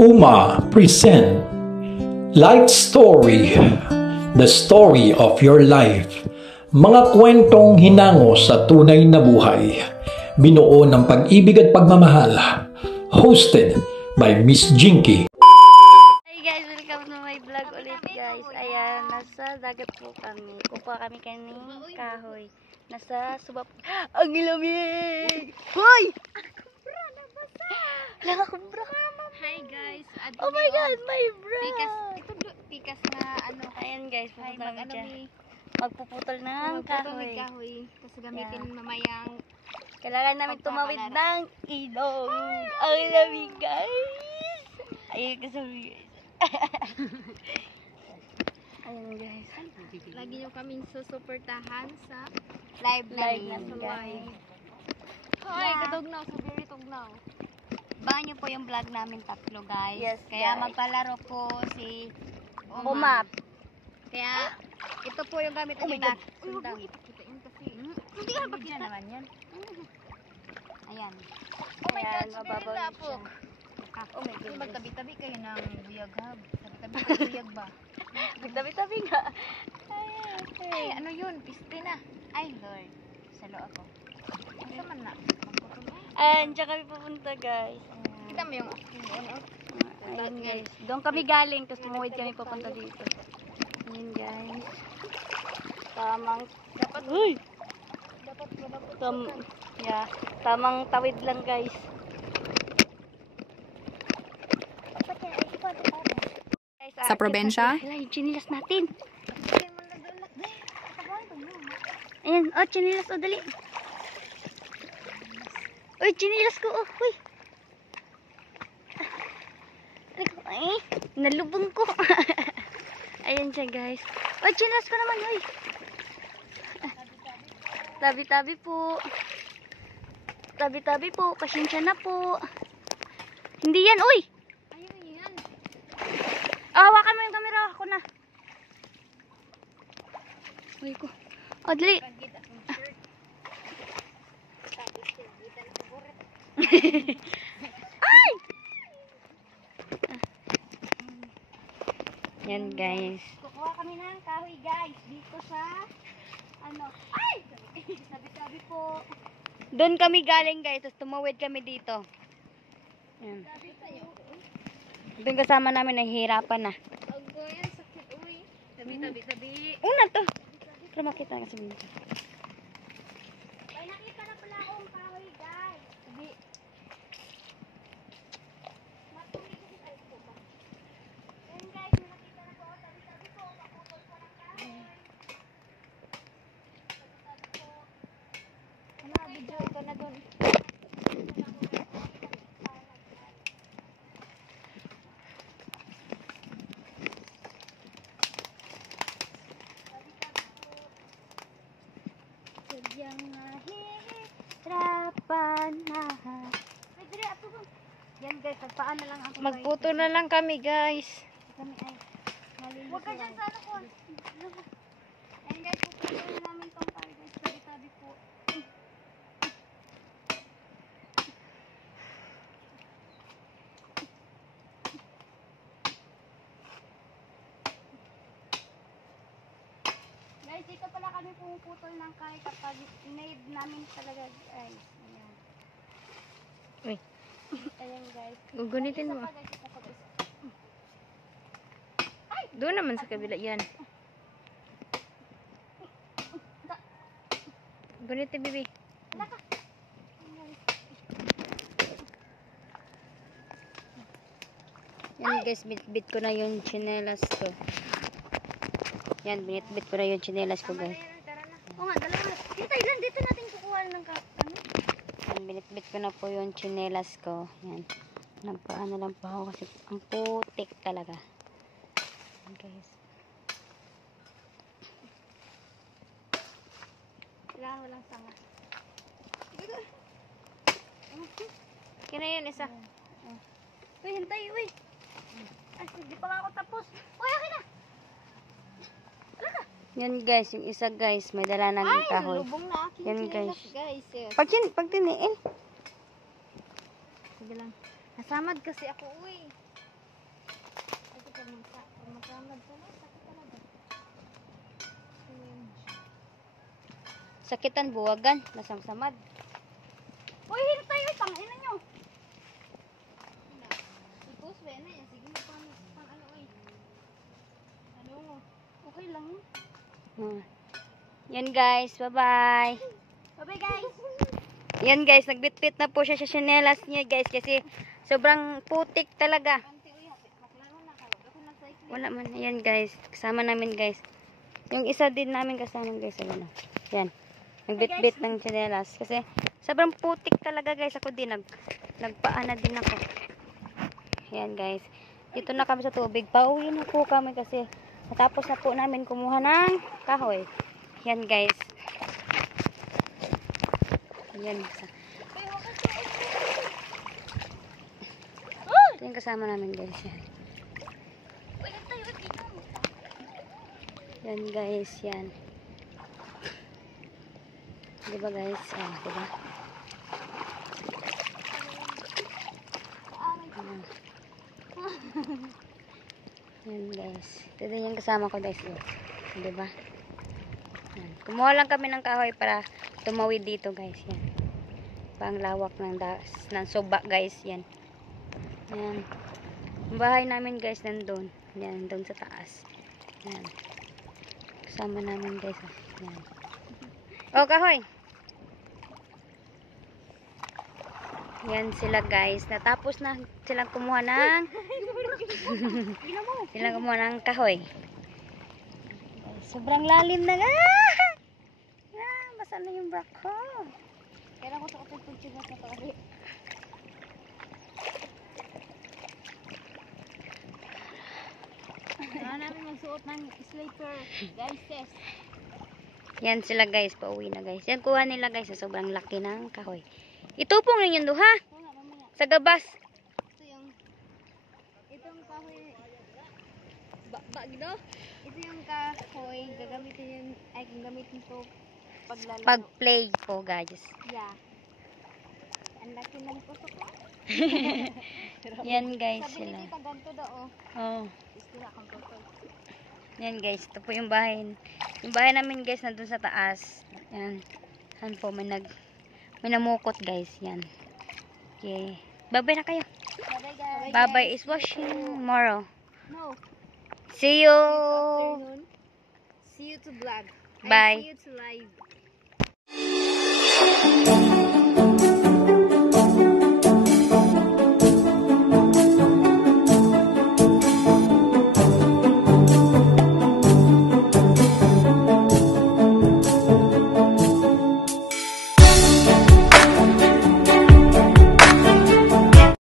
Uma present Life Story, the story of your life. Mga kwentong hinango sa tunay na buhay. Binuo ng pag-ibig at pagmamahal. Hosted by Miss Jinky. Hey guys, welcome to my vlog ulit guys. Ayan, nasa dagat po kami. Kukuha kami kaning kahoy. Nasa subap. Ang lamig! Hoy! Nakakumbra ka. Hi guys. Oh my god, my bra! Pikas na ano. Ayan guys, pupunta kami dyan. Magpuputol ng Magpuputol kahoy. Kasi gamitin mamayang. Kailangan namin tumawid ng ilog. Ang lamig guys. Ayun kasabi guys. Ayan guys. Lagi nyo kaming susuportahan sa live namin guys. Hoy, katugnaw. Sabi tugnaw. Abangan nyo po yung vlog namin tatlo guys. Yes, Kaya guys. magpalaro po si Umap. Kaya ito po yung gamit Oh my natin. God. Sundang. Kitain kasi. Hindi ka bakit naman yan. Ayan. Oh my God, mababaw sabi siya. Oh my Hindi goodness. magtabi-tabi kayo ng buyag hab. Tabi-tabi kayo buyag ba? Magtabi-tabi nga. Ay, ano yun? Piste na. Ay, Lord. Salo ako. Ano man na? Magputol na. Ayan, dyan kami pupunta guys. Kita mo yung ano? Ayan guys. Doon kami galing, tapos tumuwid kami papunta dito. Ayan guys. Tamang, Dapat uy! dapat Yeah, tamang tawid lang guys. Guys, Sa probinsya? Hala, yung chinilas natin. Ayan, oh, chinilas, oh, dali. Uy, chinilas ko, oh, uy. Ay, nalubong ko. Ayan siya, guys. Oh, chinilas ko naman, uy. Tabi-tabi po. Tabi-tabi po, pasensya na po. Hindi yan, uy. ayun yan. Hawakan mo yung camera, ako na. Uy ko. Oh, dali. Pagkita akong shirt. Tapos kita na kuburit. Ay! Yan guys. Kukuha kami ng kahoy guys. Dito sa ano. Ay! Sabi-sabi po. Doon kami galing guys. Tapos tumawid kami dito. Yan. Doon kasama namin nahihirapan na. Ago yan, sakit uy. Tabi. Una to. Pero makita nga sa video. Ay, nakita na pala akong kahoy guys. Sabi. Yan guys. Nakita na po. Sabi-sabi po. Makutol po ng kahoy. Ano, video ito na doon. Sadyang nahihirapan na. Ay, dire, ato ko. Yan guys, pagpaan na lang ako. Magputo na lang kami guys. Kami ay malinis. Huwag ka dyan sa ano ko. Ayan guys, puputuloy namin tong tayo guys. Tabi-tabi po. Guys, dito pala kami pumuputol ng kahoy kapag made namin talaga guys. Ayan. Uy. Ayan guys. Gugunitin mo. Isa pa, guys, isa pa, guys. Doon naman sa kabila yan. Gunitin, bibi. Yan guys, bit-bit ko na yung chinelas ko. Yan, binit-bit ko na yung chinelas ko guys. Oo nga, dalawa. Dito, ilan dito natin kukuha ng ano? Yan, binit-bit ko na po yung chinelas ko. Yan. Nagpaano lang po ako kasi ang putik talaga. Yan guys. Kailangan walang sanga. Kina yun, isa. Uy, hintay, uy. Ay, hindi pa nga ako tapos. Uy, akin na. Yan guys, yung isa guys, may dala ng kahoy. Lubong na aking Yan, chinelas, guys. Yes. Pag tiniin. Sige lang. Nasamad kasi ako, uy. Sakitan buwagan, lasang samad. Uy, hintay! Uy, pang-ina nyo! I-post ba yan na yan? Sige mo pang ano uy. Ano mo? Okay lang yun. Yan guys, bye-bye. Bye-bye guys! Yan guys, nagbitbit na po siya sa chinelas niya guys kasi sobrang putik talaga. Ante, uy, maklaro na ka. Ako nag-cycle. Wala man. Yan guys, kasama namin guys. Yung isa din namin kasama guys. Ayan. Yan. Nagbitbit ng chinelas kasi sobrang putik talaga guys. Ako din nagpaana din ako. Yan guys. Dito na kami sa tubig. Pauwi na po kami kasi natapos na po namin kumuha ng kahoy. Yan guys. Yan. Ito yung kasama namin guys. Yan. Uy, hintay! Uy, dito! Yan guys. Yan. Diba guys? Yan. Diba? Yan guys. Ito din yung kasama ko guys. Diba? Yan. Kumuha lang kami ng kahoy para tumawid dito guys. Yan. Pang lawak ng suba guys. Yan. Yan. Ang bahay namin guys nandun. Yan. Doon sa taas. Yan. Kasama namin guys. Yan. Oh, kahoy! Yan sila guys. Natapos na silang kumuha ng silang kumuha ng kahoy. Sobrang lalim na nga. Basa na yung bra ko. Kailan ko sa kapit kong chinas na pari. Kailangan namin magsuot ng sleeper. Guys, yes. Yan sila guys. Pauwi na guys. Yan kuha nila guys. Sa sobrang laki ng kahoy. Itupong ninyo duha. Wala, mamaya. Sa gabas. Ito yung itong kahoy bagdo. Ito yung kahoy gagamitin ko paglalaro. Pag-play po guys. Yeah. Ang laki ng puso ko. Yan guys Sabi sila. ni Tita ganito daw oh. Oh. Istila kang puso. Yan guys. Ito po yung bahay. Yung bahay namin guys nandun sa taas. Yan. Yan po may namukot guys. Yan. Okay. Bye-bye na kayo. Bye-bye guys. Bye-bye is washing tomorrow. No. See you. Afternoon. See you to vlog. Bye. See you to live.